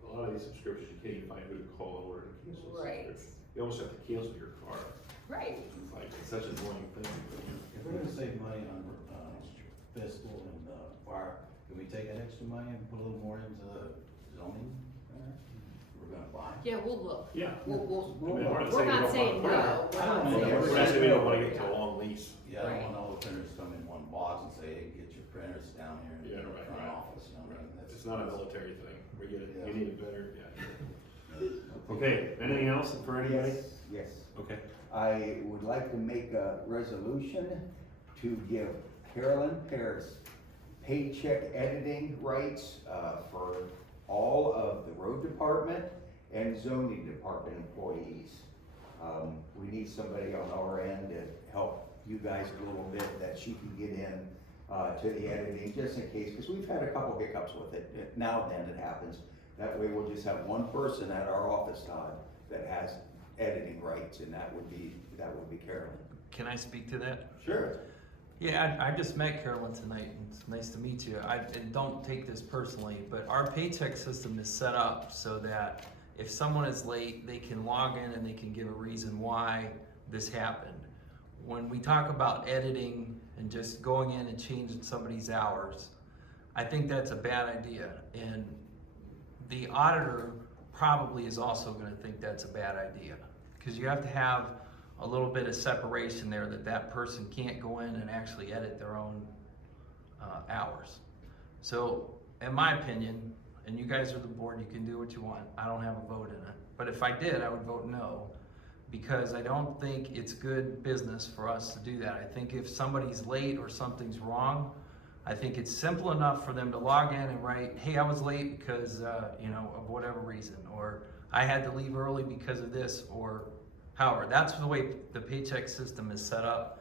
a lot of these subscriptions, you can't even find who to call in order to cancel a Right. subscription. You almost have to cancel your card. Right. It's like, it's such a annoying thing. If we're gonna save money on, fiscal and, fire, can we take that extra money and put a little more into the zoning? We're gonna buy. Yeah, we'll look. Yeah. We'll, I mean, we're not saying no, we're not We're not saying. saying we don't wanna get to a long lease. Yeah, I Right. don't want all the printers to come in one box and say, hey, get your printers down here in Yeah, the right, front right. office, you know, I mean, that's. It's not a military thing. We get it. Yeah. You need it better, yeah. Okay, anything else for anybody? Yes. Okay. I would like to make a resolution to give Carolyn Paris paycheck editing rights, for all of the road department and zoning department employees. We need somebody on our end to help you guys a little bit that she can get in, to the editing, just in case, because we've had a couple hiccups with it. Now and then it happens. That way we'll just have one person at our office, Todd, that has editing rights, and that would be Carolyn. Can I speak to that? Sure. Yeah, I just met Carolyn tonight, and it's nice to meet you. And don't take this personally, but our paycheck system is set up so that if someone is late, they can log in and they can give a reason why this happened. When we talk about editing and just going in and changing somebody's hours, I think that's a bad idea. And the auditor probably is also gonna think that's a bad idea. Because you have to have a little bit of separation there, that person can't go in and actually edit their own hours. So, in my opinion, And you guys are the board, you can do what you want. I don't have a vote in it. But if I did, I would vote no, because I don't think it's good business for us to do that. I think if somebody's late or something's wrong, I think it's simple enough for them to log in and write, hey, I was late because, you know, of whatever reason, or I had to leave early because of this, or however. That's the way the paycheck system is set up.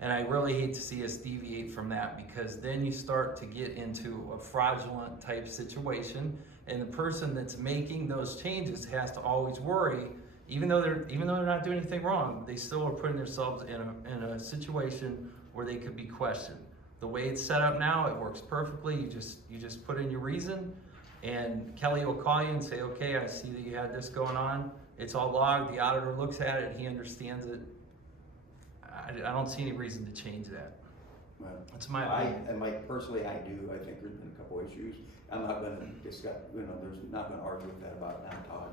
And I really hate to see us deviate from that, because then you start to get into a fraudulent type situation, and the person that's making those changes has to always worry, even though they're not doing anything wrong, they still are putting themselves in a situation where they could be questioned. The way it's set up now, it works perfectly. You just put in your reason, and Kelly will call you and say, okay, I see that you had this going on. It's all logged. The auditor looks at it. He understands it. I don't see any reason to change that. Well, That's my opinion. and like personally, I do, I think there's been a couple issues. I'm not gonna discuss, you know, there's not gonna argue with that about now, Todd.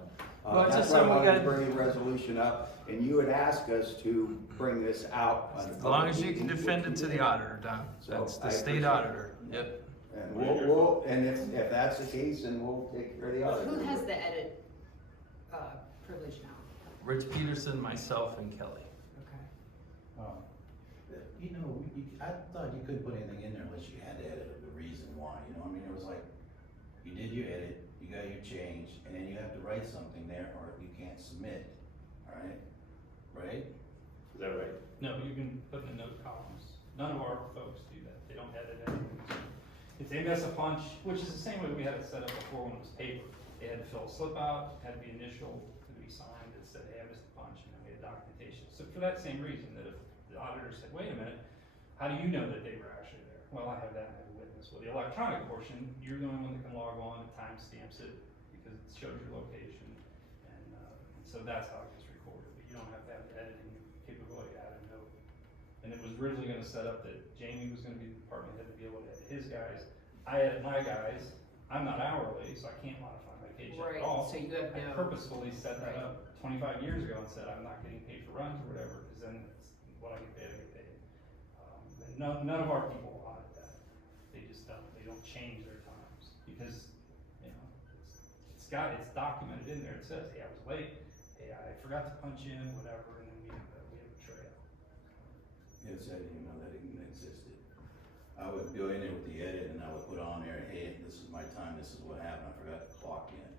Well, it's That's just why I something we wanted to gotta- bring the resolution up, and you had asked us to bring this out. on a As long public as you can meeting, defend which it to we the did. auditor, Don. So, That's the I state appreciate auditor. it. Yep. And we'll, and if that's the case, then we'll take care of the auditor. Who has the edit, privilege now? Rich Peterson, myself, and Kelly. Okay. You know, I thought you couldn't put anything in there unless you had to edit the reason why, you know, I mean, it was like, you did your edit, you got your change, and then you have to write something there, or you can't submit, alright? Right? Is that right? No, you can put in the note columns. None of our folks do that. They don't edit anything. It's they miss a punch, which is the same way we had it set up before when it was paper. They had to fill a slip out, had to be initial to be signed that said, hey, I missed a punch, and then we had documentation. So for that same reason, that if the auditor said, wait a minute, how do you know that they were actually there? Well, I have that as a witness. Well, the electronic portion, you're the only one that can log on and timestamps it because it shows your location. And so that's how it gets recorded. But you don't have to have the editing capability to add a note. And it was originally gonna set up that Jamie was gonna be the department head to be able to edit his guys. I edit my guys. I'm not hourly, so I can't modify my paycheck Right, at all. so you have I no. purposefully set that Right. up 25 years ago and said I'm not getting paid for runs or whatever, because then it's what I get paid, I get paid. And none of our people audit that. They just don't. They don't change their times because, you know, it's documented in there. It says, hey, I was late. Hey, I forgot to punch in, whatever, and then we have a trail. Yes, I didn't even know that even existed. I would go in there with the edit and I would put on there, hey, this is my time, this is what happened, I forgot to clock in.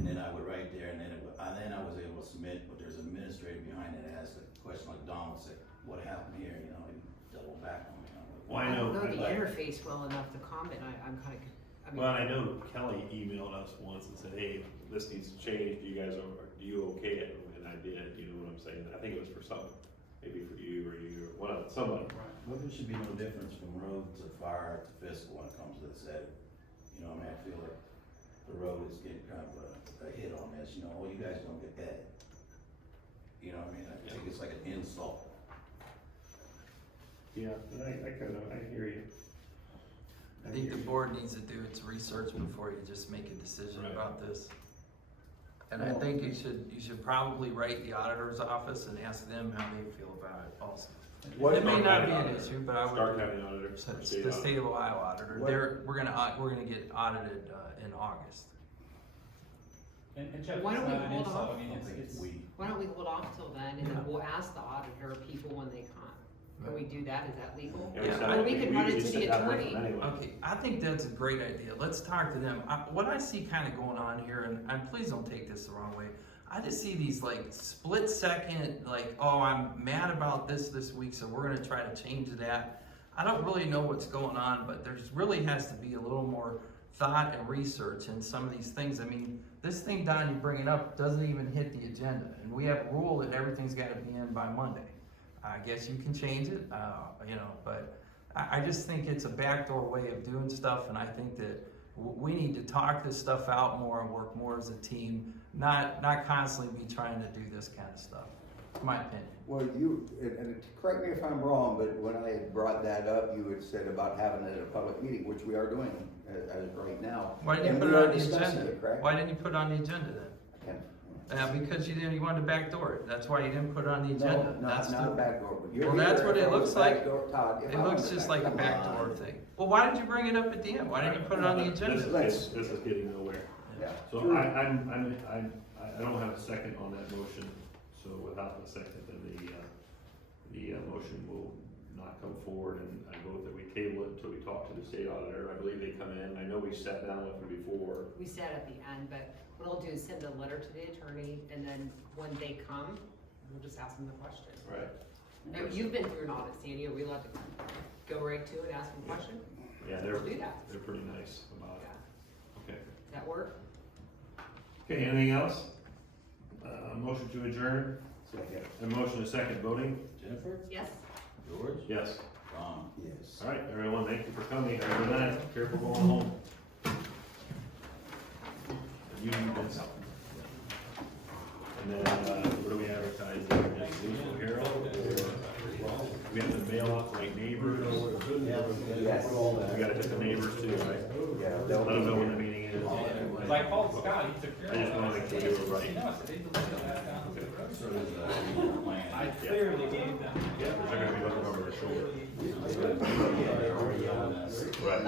And then I would write there, and then I was able to submit, but there's an administrator behind it that has a question like Don would say, what happened here, you know, and double back on me. Well, I I know. don't know the like- interface well enough to comment. I'm kind of, I mean. Well, I know Kelly emailed us once and said, hey, this needs to change, do you okay it? And I did, you know what I'm saying? I think it was for something, maybe for you or somebody. Well, there should be no difference from road to fire to fiscal when it comes to this edit. You know, I mean, I feel like the road is getting kind of a hit on this, you know, oh, you guys don't get edit. You know what I mean? I think it's like an insult. Yeah, I hear you. I think the board needs to do its research before you just make a decision Right. about this. And I think you should probably write the auditor's office and ask them how they feel about it also. What- It may not be Stark an County issue, but I Stark would, County auditor. it's state the auditor. state of Ohio auditor, What- we're gonna get audited, in August. And Jeff, Why it's don't we not an hold insult. off? I mean, I don't think it's Why don't we hold off till then, and Yeah. then we'll ask the auditor people when they come? Can we do that? Is that legal? Yeah, we Yeah. said- Or we could run it usually to the sit down with attorney. them anyway. Okay, I think that's a great idea. Let's talk to them. What I see kind of going on here, and please don't take this the wrong way. I just see these like split second, like, oh, I'm mad about this week, so we're gonna try to change that. I don't really know what's going on, but there's really has to be a little more thought and research in some of these things. I mean, this thing, Don, you bring it up, doesn't even hit the agenda, and we have a rule that everything's gotta be in by Monday. I guess you can change it, you know, but I just think it's a backdoor way of doing stuff, and I think that we need to talk this stuff out more and work more as a team, not constantly be trying to do this kind of stuff. It's my opinion. Well, and correct me if I'm wrong, but when I had brought that up, you had said about having it at a public meeting, which we are doing as right now. Why didn't you And put we it are on the discussing agenda? it, correct? Why didn't you put it on the agenda then? I can't- Because you wanted to backdoor it, that's why you didn't put it on the agenda. No, That's not the- backdoor, but you're Well, that's here what if it I was looks like. backdoor, Todd, if It I looks was just like a backdoor. backdoor thing. Well, why did you bring it up at the end? Why didn't you put it on the agenda? This is getting nowhere. Yeah. So I don't have a second on that motion, so without the second, then the motion will not come forward, and I vote that we table it until we talk to the state auditor. I believe they come in, I know we sat down with them before. We said at the end, but what I'll do is send a letter to the attorney, and then when they come, we'll just ask them the question. Right. Now, you've been through an audit, Sandy, are we allowed to go right to it, ask them a question? Yeah, they're We'll do that. pretty nice about Yeah. it. Okay. Does that work? Okay, anything else? Motion to adjourn, Second. a motion and a second, voting? Jennifer? Yes? George? Yes. Tom? Yes. All right, everyone, thank you for coming, have a good night, careful going home. You did something. And then, what do we advertise, just Louisville Herald, or we have to mail out to like neighbors? Yes. We gotta hit the neighbors too, right? Yeah, Let they'll them know when the meeting is. Cause I called Scott, he took care of I it. just wanna make sure you were right. You know, I said, they delivered that down to the road. So there's a plan. I clearly gave them. Yeah, because they're gonna be looking over their shoulder. Already on this. Right.